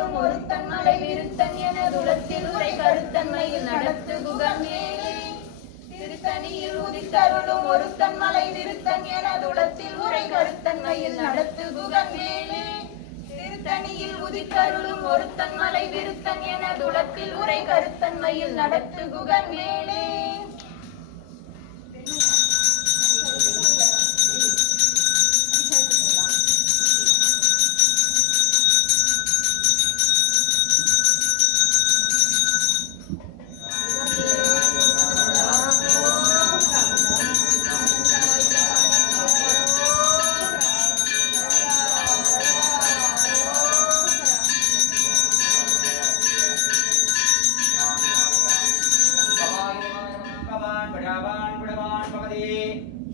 உதித்தருளும் ஒருத்தன் மலை விருத்தன் எனதுளத்தில் உரை கருத்தன்மையில் நடத்து குகமேலே திருத்தணியில் உதித்தருளும் ஒருத்தன் மலை விருத்தன் எனதுளத்தில் உரை கருத்தன்மையில் நடத்து குகமேலே திருத்தணியில் உதித்தருளும் ஒருத்தன் மலை விருத்தன் எனதுளத்தில் உரை கருத்தன்மையில் நடத்து குகமேலே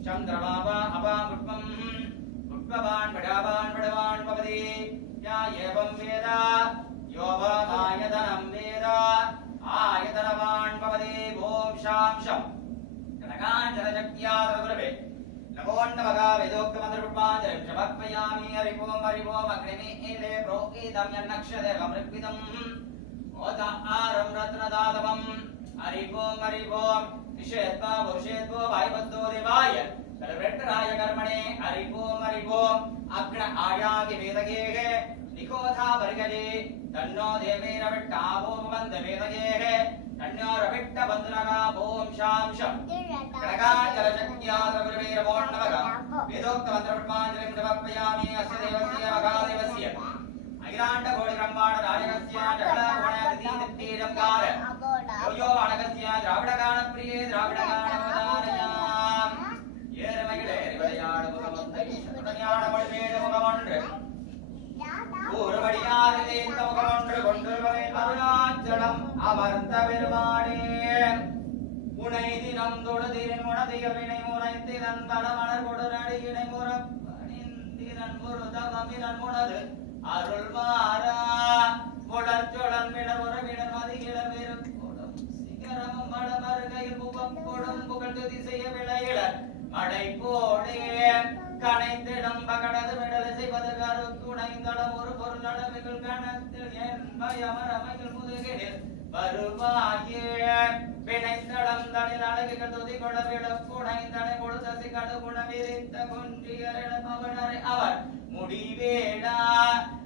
चंद्रमावा अपामुष्पं पुष्पवान् वडावान् वडवान् भवति या एवं वेद यो वामायतनं वेद आयतनवान् भवति ओम शांशं कनकाञ्चनशक्त्या गुरवे नमोन्नमगा वेदोक्तमन्त्रपुष्पाञ्जलिं समर्पयामि हरिओम अग्निमीले प्रोक्तं यन्नक्षदेवमृक्विदम् ओत आरं रत्नदातवम् हरिओम निषेत्वा पुरुषेत्वो वायुबद्धो देवाय सर्वेन्द्राय कर्मणे हरिओम अग्न आयागि वेदगेः निकोधा वर्गजे तन्नो देवेरविट्टावो बन्ध वेदगेः तन्नो रविट्ट बन्धुनगा ओम शांशं कनकाञ्चनशक्त्या गुरवे नमो नमः वेदोक्तमन्त्रपुष्पाञ्जलिं समर्पयामि अस्य देवस्य महादेवस्य अखिलाण्ड कोटि ब्रह्माण्ड नायकस्य जगदागुणादितीर्थीरंकार यो अनगस्य द्राविडगान प्रिये द्राविडगानवदारयाम येरमगिले रिवलयाड मुखमन्दै शतज्ञान मणिमेड मुखमण्ड ஊர்வடியாரிலே தமுகமொன்று கொண்டுவரே அருணாச்சலம் அமர்ந்த பெருமானே உனை தினம் தொழுதின் உனதிய வினை முறைத்திறன் பலமலர் கொடுநடி இணை முறப்பணிந்திரன் முருதமிரன் முனது அருள் மாறா முழற்சொலன் மிடர் உறவினர் மதியிடர் வெறுப்போடும் சிகரமும் மலமருகையில் புகப்போடும் புகழ்ந்து திசைய விளையிடர் மடை போடே கனைந்திடம் பகடது விடலை செய்வது கருத்துணைந்தளம் ஒரு பொருள் அளவுகள் கணத்தில் என் பயமரமையில் முதுகினில் வருவாயே பிணைந்தளம் தனில் அழகுகள் துதி கொடவிட புனைந்தனை பொழுதசி கடுகுண விரித்த குன்றியரென பவனரை அவர் முடிவேடா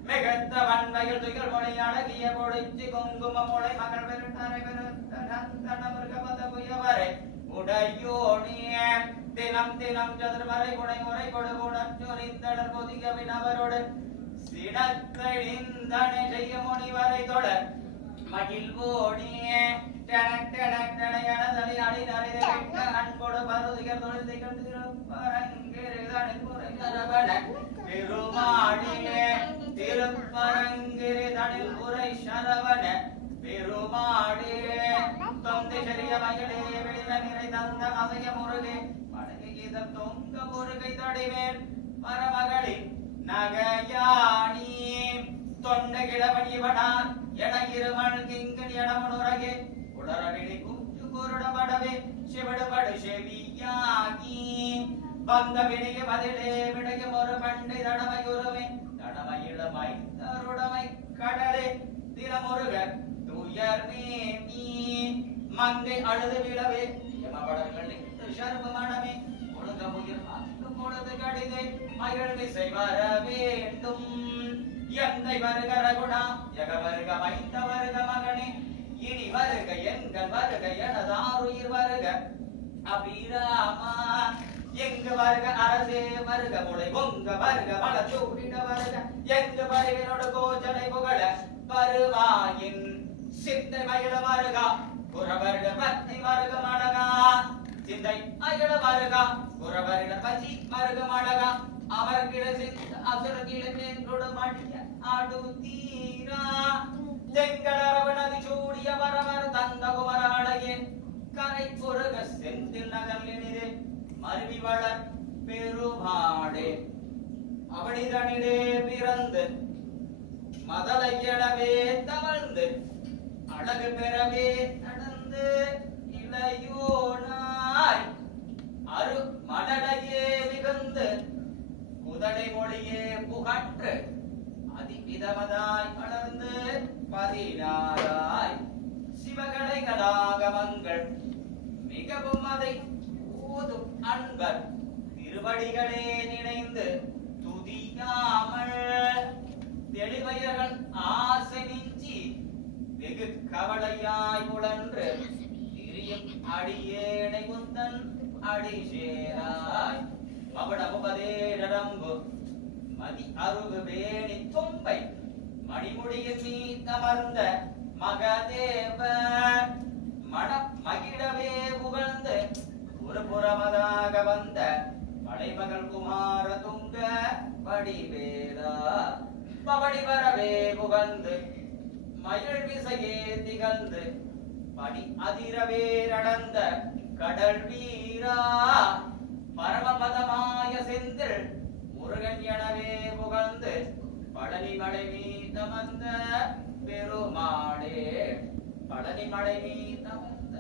மிகத்த வன்மையில் துகள் மொழி அழகிய பொழிச்சி குங்கும மொழை மகள் பெருட்டரை பெருத்தனமிருகபத புயவரை உடையோனிய தினம் தினம் சதுர்மறை குணை முறை கொடுகுணச்சொரிந்தடர் பொதிக வினவரோடு சிடத்தழிந்தனை செய்ய முனிவரை தொடர் மகிழ்வோனிய டனடனடனயனதளி அடிநறிதை விட்ட அன்போடு பருதிகர் தொழில் திகழ் திருப்பரங்கிரிதனில் முறை சரவண பெருமாடினே திருப்பரங்கிரிதனில் முறை சரவண பெருமாடே தொந்தி சரிய மகிழே வெளில நிறை தந்த அசைய முருகே படகை கீதம் தொங்க முருகை தடிவேல் பரமகளின் நகையாணி தொண்ட கிழவனிவனான் என இருமண் கிங்கன் எனமுனுரகே உடரவிழி குஞ்சு குருடபடவே சிவடுபடு செவியாகி வந்த வினைய பதிலே விடையும் ஒரு பண்டை தடமையுருமே தடமையிடமை தருடமை கடலே தினமுருகன் துயர்மேனி மங்கை அழுது விழவே யமபடர்கள் சர்வமணமே ஒழுங்க முயல் பார்த்து பொழுது கடிதை மகிழ்வி செய்வர வேண்டும் எந்தை வருக ரகுணா யக வருக மைந்த வருக மகனே இனி வருக எங்கள் வருக எனதாருயிர் வருக அபிராமா எங்கு வருக அரசே வருக முளை பொங்க வருக மலச்சூடிட வருக எங்கு வருவினோடு கோஜனை புகழ வருவாயின் சிந்தை மகிழ வருகா குறவருட பத்தி வருக மடகா சிந்தை மகிழ வருகா குறவருட பத்தி வருக மடகா அவர் கிட சிந்த அசுர கிழமையோடு மடிய ஆடு தீரா தெங்களரவு நதி சூடிய வரவர் தந்த குமராளையே கரை பொருக செந்தில் நகர்லினிதே மருவி வளர் பெருமாடே அவனிதனிலே பிறந்து மதலையடவே தவழ்ந்து அழகு பெறவே நடந்து இளையோனாய் அரு மடலையே மிகுந்து முதலை மொழியே புகற்று அதிவிதமதாய் வளர்ந்து பதினாராய் சிவகலை கலாகமங்கள் மிகவும் அதை ஓதும் அன்பர் திருவடிகளே நினைந்து துதியாமல் தெளிவையர்கள் ஆசை மிஞ்சி வெகு கவலையாய் உழன்று திரியும் அடியேனை உந்தன் அடிசேராய் மகுடமுபதேரம்பு மதி அருகு வேணி தும்பை மணிமுடியில் மீதமர்ந்த மகதேவ மன மகிழவே புகழ்ந்து ஒரு புறமதாக வந்த மலைமகள் குமார துங்க வடிவேலா பவடி வரவே புகழ்ந்து மயில் விசையே திகழ்ந்து படி அதிரவே நடந்த கடல் வீரா பரமபதமாய செந்தில் முருகன் எனவே புகழ்ந்து பழனி மலை மீதமர்ந்த பெருமாளே பழனி மலை மீதமர்ந்த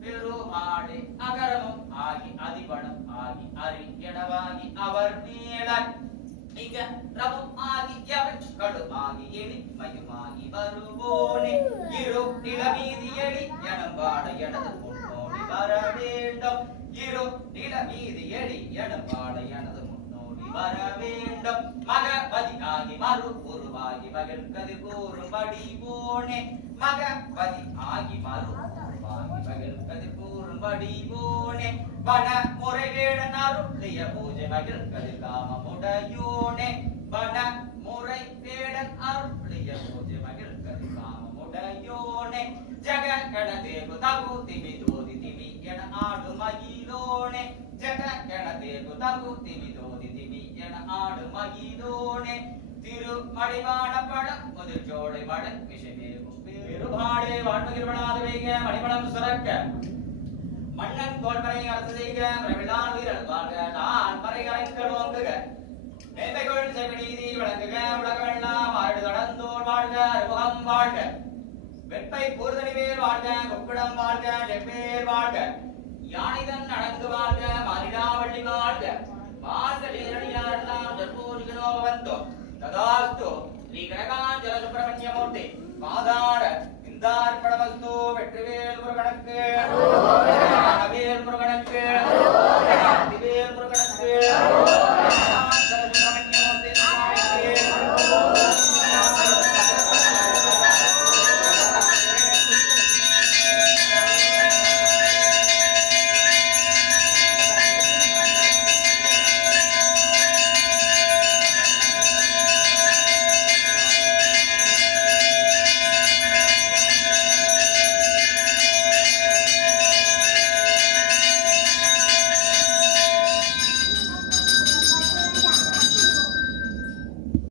பெருமாளே அகரமும் ஆகி அதிபணம் ஆகி அரி எனவாகி அவர் மேல இங்க ரவும் ஆகி கடுமாகி எலி மயுமாகி வருவோனே இரு நிலமீதி எலி எனும் வாட எனது முன்னோடி வர வேண்டும் இரு நிலமீதி எலி எனும் வாட எனது முன்னோடி வர வேண்டும் மகபதி ஆகி மறு உருவாகி மகள் கதிர் கூறும்படி போனே மகபதி ஆகி மறு உருவாகி மகள் கதிர் கூறும்படி போனே வன முறைகேடன் அருளிய பூஜை மகிழ் கதிர் காமமுடையோனே வன முறை வேடன் அருளிய பூஜை மகிழ் கதிர் காமமுடையோனே ஜக கண தேகு தகு திமி தோதி திமி என ஆடு மகிழோனே ஜக கண தேகு தகு திமி தோதி திமி என ஆடு மகிழோனே திருமடிவான பழம் முதல் ஜோடை வடன் விஷமேவும் பெருபாடே வாழ்மகிழ்வனாத வைக மணிமணம் சுரக்க மன்னன் தோல்மறை அரசு செய்க மரவிழான் வீரல் வாழ்க நான் மறைகரைகள் ஓங்குக மேன்மைகள் செவிநீதி வழங்குக உலகமெல்லாம் ஆடு கடந்தோர் வாழ்க அருமுகம் வாழ்க வெப்பை கூறுதனிவேல் வாழ்க கொப்பிடம் வாழ்க செப்பேர் வாழ்க யானிதன் அடங்கு வாழ்க மானிடாவள்ளி வாழ்க வாழ்க நேரடியாரெல்லாம் தற்போதுகிறோ வந்தோ ததாஸ்து ஸ்ரீ கனகாஞ்சல சுப்பிரமணியமூர்த்தி பாதார இந்தார்பணமஸ்து வெற்றிவேல் முருகனுக்கு வேல் முருகனுக்கு